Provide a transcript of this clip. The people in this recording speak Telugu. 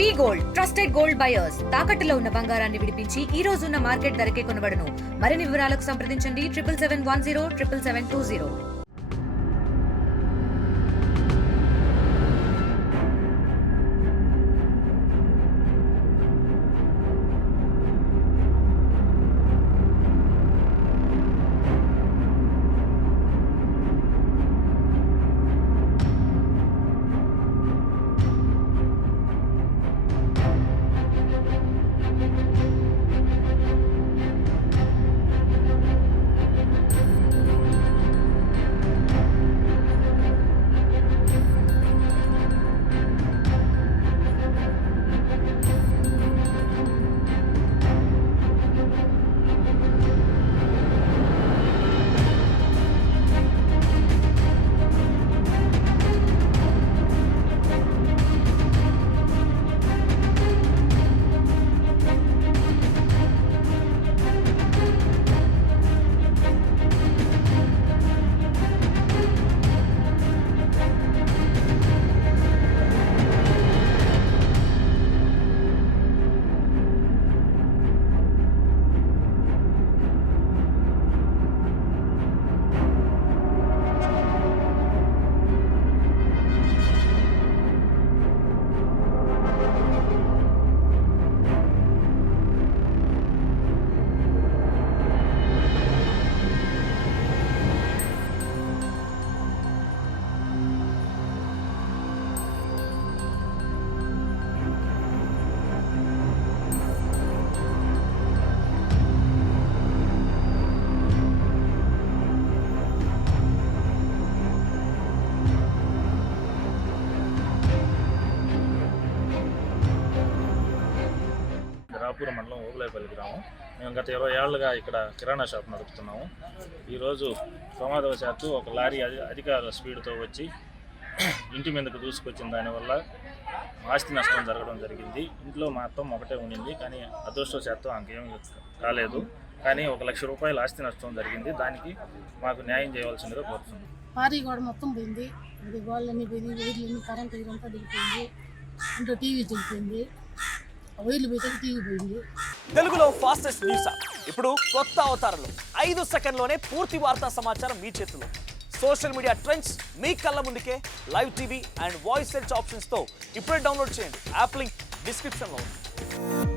వి గోల్డ్ ట్రస్టెడ్ గోల్డ్ బయర్స్ తాకట్టులో ఉన్న బంగారాన్ని విడిపించి ఈ రోజు ఉన్న మార్కెట్ ధరకే కొనబడును. మరిన్ని వివరాలకు సంప్రదించండి 7771077720. రాపూర్ మండలం ఓగులాయపల్లి గ్రామం. మేము గత 20 ఏళ్ళుగా ఇక్కడ కిరాణా షాప్ నడుపుతున్నాము. ఈరోజు ప్రమాదవశాత్తు ఒక లారీ అధిక స్పీడ్తో వచ్చి ఇంటి మీదకు దూసుకొచ్చిన దానివల్ల ఆస్తి నష్టం జరగడం జరిగింది. ఇంట్లో మా అత్తమ్మ ఒకటే ఉండింది, కానీ అదృష్టవశాత్తు ఆమెకేం కాలేదు. కానీ 1 లక్ష రూపాయల ఆస్తి నష్టం జరిగింది. దానికి మాకు న్యాయం చేయవలసిందిగా కోరుతున్నాం. పారీ గోడ మొత్తం పోయింది, గోళ్ళన్నీ పోయింది, వైర్లన్నీ కరెంట్ ఇదంతా దిగిపోయింది, ఇంట్లో టీవీ దిగిపోయింది, వైర్లు పోతే టీవీ పోయింది. తెలుగులో ఫాస్టెస్ట్ న్యూస్ యాప్ ఇప్పుడు కొత్త అవతారంలో 5 సెకండ్లోనే పూర్తి వార్తా సమాచారం మీ చేతిలో. సోషల్ మీడియా ట్రెండ్స్ మీ కళ్ళ ముందుకే live TV and voice search ఆప్షన్స్తో ఇప్పుడే డౌన్లోడ్ చేయండి. యాప్ లింక్ డిస్క్రిప్షన్లో ఉంది.